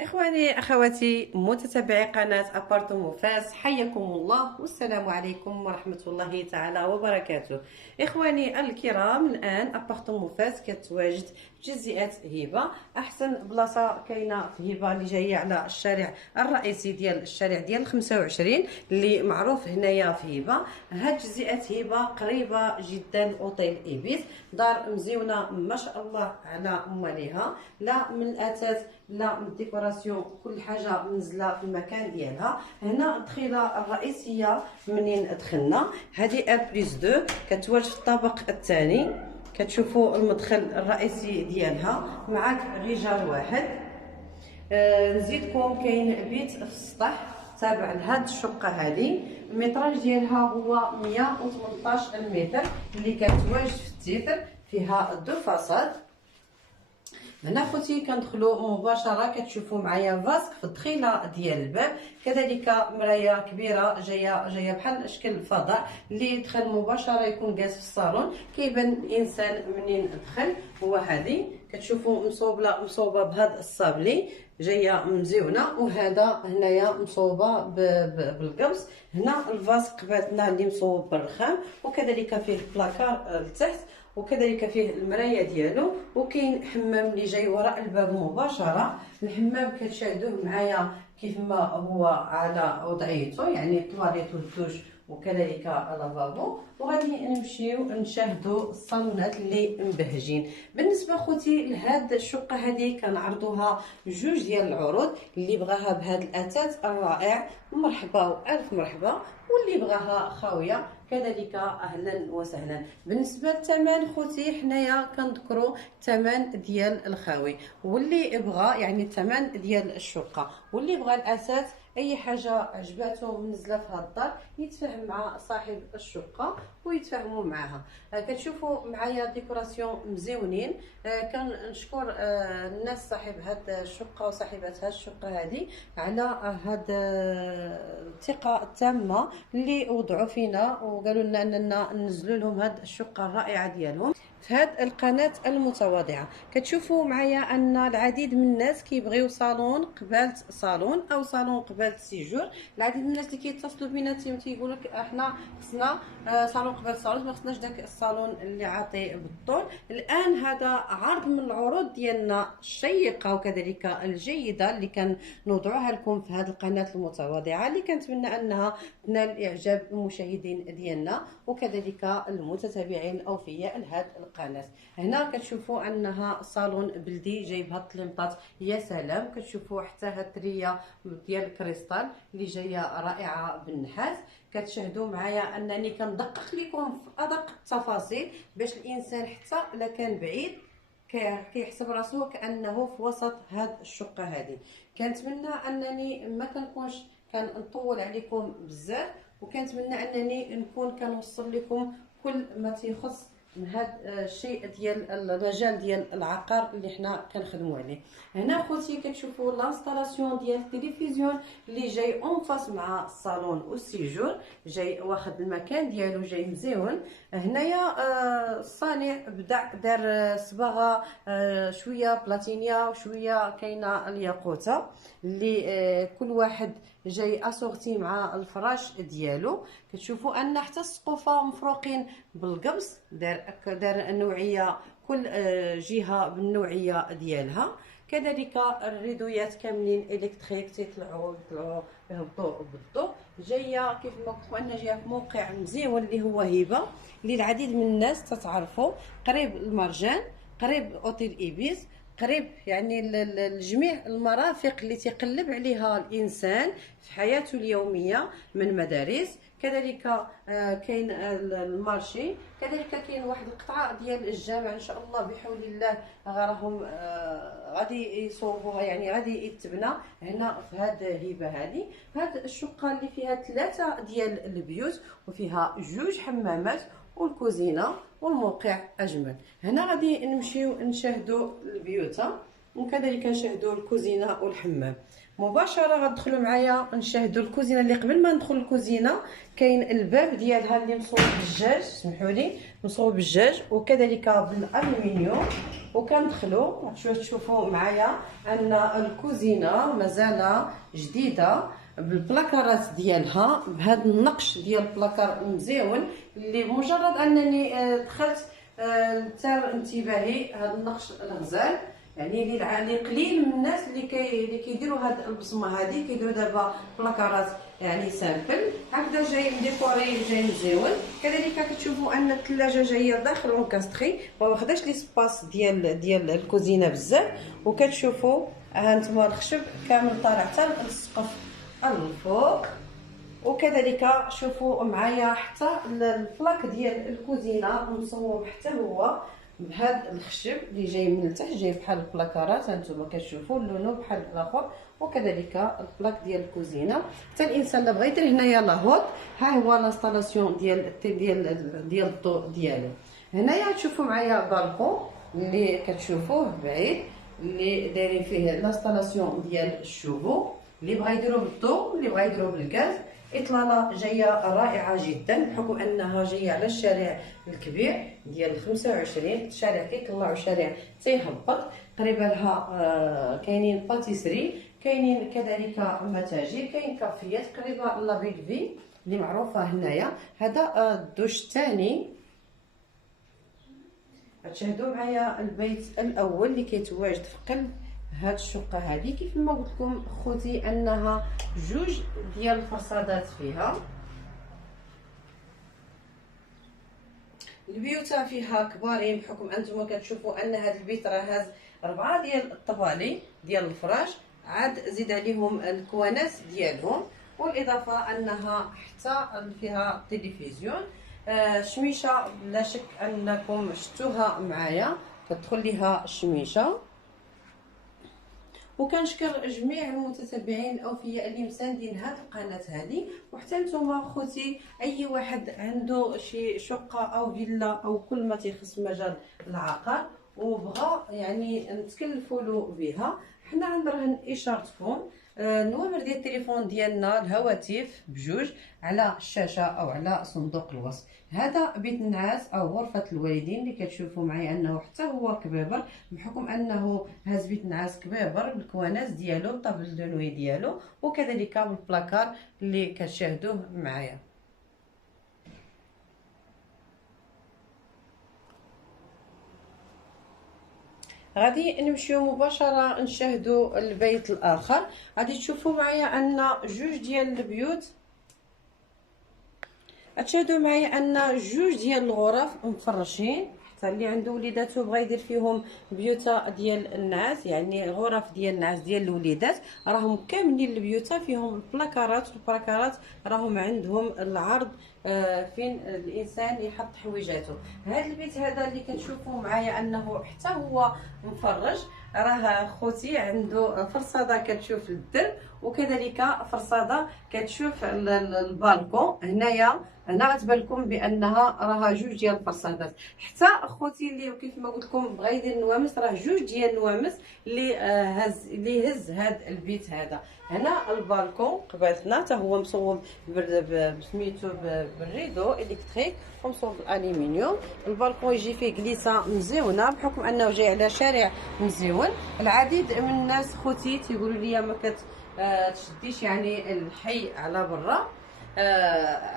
إخواني أخواتي متتبعي قناة أبارتمون فاس، حياكم الله والسلام عليكم ورحمة الله تعالى وبركاته. إخواني الكرام، الآن أبارتمون فاس كتواجد في جزيئة هبة، أحسن بلاصة كاينة في هبة اللي جاية على الشارع الرئيسي ديال الشارع ديال 25 اللي معروف هنايا في هبة. هاد جزيئة هبة قريبة جدا لأوتيل إيبيس، دار مزيونة ما شاء الله على ماليها، لا من الأثاث لا من الديكوراسيون، كل حاجه منزله في المكان ديالها. هنا الدخيله الرئيسيه منين دخلنا، هذه ا بلس 2 كتواجد في الطابق الثاني. كتشوفوا المدخل الرئيسي ديالها، معاك رجال واحد. نزيدكم كاين بيت في السطح تابع لهاد الشقه هذه. المتراج ديالها هو 118 متر اللي كتواجد في التيتر، فيها دو فاصاد. هنا خوتي كندخلوا مباشره، كتشوفوا معايا فاسك في الدخيله ديال الباب، كذلك مرايه كبيره جايه بحال شكل الفضاء اللي يدخل مباشره يكون جالس في الصالون، كيبان الانسان منين دخل. هو هذه كتشوفوا مصوبه بهذا الصابلي، جايه مزيونه، وهذا هنايا مصوبه بالقبص. هنا الفاسك قباتنا اللي مصوب بالرخام، وكذلك فيه بلاكار لتحت، وكذلك فيه المرايه ديالو، وكاين حمام اللي جاي وراء الباب مباشره. الحمام كتشاهدوه معايا كيف ما هو على وضعيته، يعني الطواليت والدوش وكذلك لافابو. وغادي نمشيو نشاهدوا الصالونات اللي مبهجين. بالنسبه خوتي لهاد الشقه هذه كنعرضوها جوج ديال العروض، اللي بغاها بهذا الاثاث الرائع مرحبا والف مرحبا، واللي بغاها خاويه كذلك اهلا وسهلا. بالنسبه للثمن خوتي، حنايا كنذكروا الثمن ديال الخاوي، واللي بغى يعني الثمن ديال الشقه، واللي بغى الاساس اي حاجه عجباتو منزله في هاد الدار يتفاهم مع صاحب الشقه ويتفاهموا معها. كتشوفوا معايا ديكوراسيون مزيونين. كنشكر الناس صاحب هاد الشقه وصاحبه هاد الشقه هذه على هاد الثقه التامه اللي وضعوا فينا، وقالوا لنا اننا ننزلوا لهم هاد الشقه الرائعه ديالهم في هاد القناه المتواضعه. كتشوفوا معايا ان العديد من الناس كيبغيو صالون قبالة صالون او صالون قبالة سيجور. العديد من الناس اللي كيتصلوا بينا تيقولوا لك احنا خصنا صالون قبالة صالون، ما خصناش داك الصالون اللي عاطي بالطول. الان هذا عرض من العروض ديالنا الشيقه وكذلك الجيده اللي كنوضعوها لكم في هذه القناه المتواضعه، اللي كنتمنى انها تنال اعجاب المشاهدين ديالنا وكذلك المتتابعين الاوفياء لهذه القناه. هنا كتشوفوا انها صالون بلدي جاي بهاد الطلمطات، يا سلام. كتشوفوا حتى هاد التريه ديال الكريستال اللي جايه رائعه بالنحاس. كتشاهدوا معايا انني كندقق لكم في ادق التفاصيل، باش الانسان حتى الا كان بعيد كيحسب راسو كانه في وسط هاد الشقه هذه. كنتمنى انني ما كنكونش كنطول عليكم بزاف، وكنتمنى انني نكون كنوصل لكم كل ما تيخص من هذا الشيء ديال المجال ديال العقار اللي حنا كنخدموا عليه. هنا خوتي كتشوفوا لانستالاسيون ديال التلفزيون اللي جاي اون فاس مع الصالون والسيجور، جاي واخد المكان ديالو، جاي مزيون. هنايا الصانع بدا دار صباغه شويه بلاتينيا وشويه كاينه الياقوته، اللي كل واحد جاي اسورتي مع الفراش ديالو. كتشوفوا ان حتى السقوفه مفروقين بالقبص، دار نوعيه، كل جهه بالنوعيه ديالها. كذلك الريدويات كاملين الكتريك تيطلعوا يهبطوا بالضوء. جايه كيف ما قلت لكم جايه في موقع مزيون اللي هو هبه، اللي العديد من الناس تتعرفوا، قريب المرجان، قريب اوتيل ايبيس، قريب يعني لجميع المرافق اللي تيقلب عليها الانسان في حياته اليوميه من مدارس. كذلك كاين المارشي، كذلك كاين واحد القطعه ديال الجامع ان شاء الله بحول الله راهم غادي يصوبوها، يعني غادي يتبنى هنا في هذه هبه. هذه الشقه اللي فيها 3 ديال البيوت، وفيها 2 حمامات والكوزينه والموقع اجمل. هنا غادي نمشيو نشاهدوا البيوت. وكذلك نشاهدوا الكوزينه والحمام. مباشره غتدخلوا معايا نشاهدوا الكوزينه. اللي قبل ما ندخل الكوزينه كاين الباب ديالها اللي مصوب بالدجاج، سمحوا لي مصوب بالدجاج وكذلك بالالومنيوم. وكندخلوا تشوفوا معايا ان الكوزينه مازال جديده بالبلاكارات ديالها، بهذا النقش ديال البلاكار مزيون اللي مجرد انني دخلت ثار انتباهي هذا النقش الغزال. يعني اللي قليل من الناس اللي كيديروا هاد البصمه هذه، كيديروا دابا بلاكارات يعني سامبل هكذا جاي مديكوري جاي مزيون. كذلك كتشوفوا ان الثلاجه جايه داخل اونكاستري، ما واخداش لي سباس ديال الكوزينه بزاف. وكتشوفوا ها انتم الخشب كامل طالع حتى للسقف الفوق. وكذلك شوفوا معايا حتى البلاك ديال الكوزينه مصوب حتى هو بهذا الخشب اللي جاي من التحت، جاي بحال البلاكارات هانتوما كتشوفوا لونه بحال الاخر. وكذلك البلاك ديال الكوزينه. حتى الانسان اللي بغى يدير هنايا لاهوت، ها هو لانستالاسيون ديال الضوء ديالو. هنايا تشوفوا معايا بالكون اللي كتشوفوه بعيد اللي دايرين فيه لانستالاسيون ديال الشوفو. اللي بغى يديروا بالضوء اللي بغى يديروا بالغاز. اطلاله جايه رائعه جدا بحكم انها جايه على الشارع الكبير ديال 25. الشارع كيطلعوا شارع تيهبط قريبه لها. كاينين باتيسري، كاينين كذلك متاجر، كاين كافيات قريبه لا فيلفي اللي معروفه هنايا. هذا الدوش الثاني. تشاهدوا معايا البيت الاول اللي كيتواجد في قلب هاد الشقه هذه. كيف ما قلت لكم خوتي انها جوج ديال الفصادات فيها. البيوت فيها كبارين بحكم انتم كتشوفوا ان هذا البيت راه هاز 4 ديال الطوالي ديال الفراش، عاد زيد عليهم الكواناس ديالهم. والاضافه انها حتى فيها تلفزيون. شميشه لا شك انكم شفتوها معايا، كتدخل ليها شميشه. وكنشكر جميع المتتبعين الاوفياء اللي مساندين هذه القناه هذه. وحتى نتوما خوتي اي واحد عنده شي شقه او فيلا او كل ما تيخص مجال العقار وبغى يعني نتكلفوا له بها، حنا عند رهن اشارتكم. النوامر ديال التليفون ديالنا الهواتف بجوج على الشاشه او على صندوق الوصف. هذا بيت النعاس او غرفه الوالدين اللي كتشوفوا معايا انه حتى هو كبابر بحكم انه هاز بيت النعاس كبابر بالكواناس ديالو، الطابل دونوي ديالو وكذلك بالبلاكار اللي كتشاهدوه معايا. غادي نمشيو مباشره نشاهدوا البيت الاخر. غادي تشوفوا معايا ان جوج ديال البيوت، تشاهدوا معايا ان جوج ديال الغرف مفرشين. حتى اللي عنده وليداتو بغى يدير فيهم بيوتا ديال النعاس، يعني غرف ديال النعاس ديال الوليدات، راهم كاملين البيوتا فيهم البلاكارات. والبلاكارات راهم عندهم العرض فين الانسان يحط حويجاته. هذا البيت هذا اللي كتشوفوا معايا انه حتى هو مفرش، راه خوتي عنده فرصاده كتشوف للدرب وكذلك فرصاده كتشوف البالكون. هنا غتبان لكم بانها راها جوج ديال الفرصادات. حتى خوتي اللي كيف ما قلت لكم بغى يدير النوامس، راه جوج ديال النوامس اللي هز هذا البيت هذا. هنا البالكون قبالتنا حتى هو مصوب بسميتو بالريدو الكتريك ومصوب بالالومنيوم. البالكون يجي فيه كليسه مزيونه بحكم انه جاي على شارع مزيون. العديد من الناس خوتي تيقولوا لي ما تشديش يعني الحي على برا.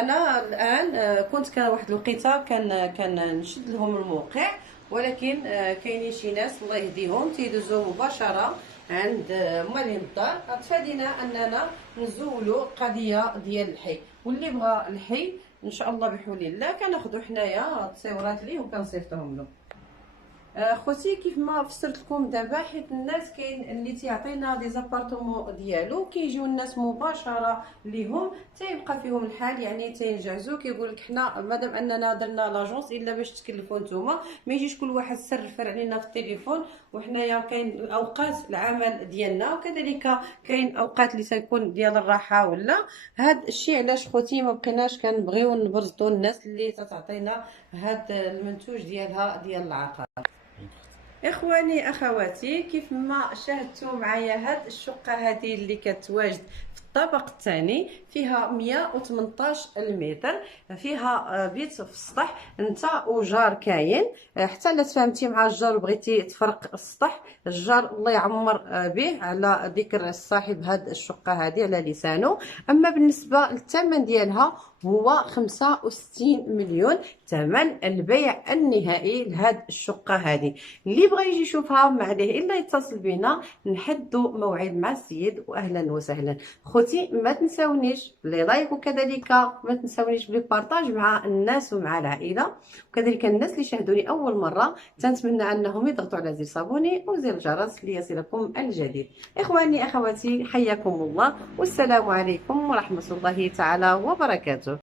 انا الان كنت واحد الوقيته كان نشد لهم الموقع، ولكن كاينين شي ناس الله يهديهم تيدوزو مباشره عند مالهم الدار. تفادينا اننا نزولوا قضيه ديال الحي، واللي بغى الحي ان شاء الله بحول الله كناخذوا حنايا التصاورات ليه وكنصيفطوهم له. خوتي كيف ما فسرت لكم دابا، حيت الناس كاين اللي تيعطينا دي زابارتمون ديالو كيجيو الناس مباشره ليهم تيبقى فيهم الحال، يعني تينجعزو كيقول لك حنا مادام اننا درنا لاجونس الا باش تكلفوا نتوما، ما يجيش كل واحد سرفر علينا في التليفون. وحنايا كاين اوقات العمل ديالنا وكذلك كاين اوقات اللي تكون ديال الراحه ولا هاد الشيء. علاش خوتي ما بقيناش كنبغيو نبرزطوا الناس اللي تعطينا هاد المنتوج ديالها ديال العقار. اخواني اخواتي، كيف ما شاهدتوا معايا هاد الشقه هذه اللي كتواجد في الطابق الثاني، فيها 118 المتر، فيها بيت في السطح. انت وجار كاين، حتى الا تفاهمتي مع الجار وبغيتي تفرق السطح، الجار الله يعمر به على ذكر صاحب هاد الشقه هذه على لسانه. اما بالنسبه للثمن ديالها هو 65 مليون، ثمن البيع النهائي لهاد الشقه هذه. اللي بغى يجي يشوفها ما عليه الا يتصل بينا، نحدوا موعد مع السيد. واهلا وسهلا. خوتي ما تنساونيش بلي لايك، وكذلك ما تنساونيش بلي بارطاج مع الناس ومع العائله، وكذلك الناس اللي شاهدوني اول مره تنتمنى انهم يضغطوا على زر صابوني وزر الجرس ليصلكم الجديد. اخواني اخواتي، حياكم الله، والسلام عليكم ورحمه الله تعالى وبركاته.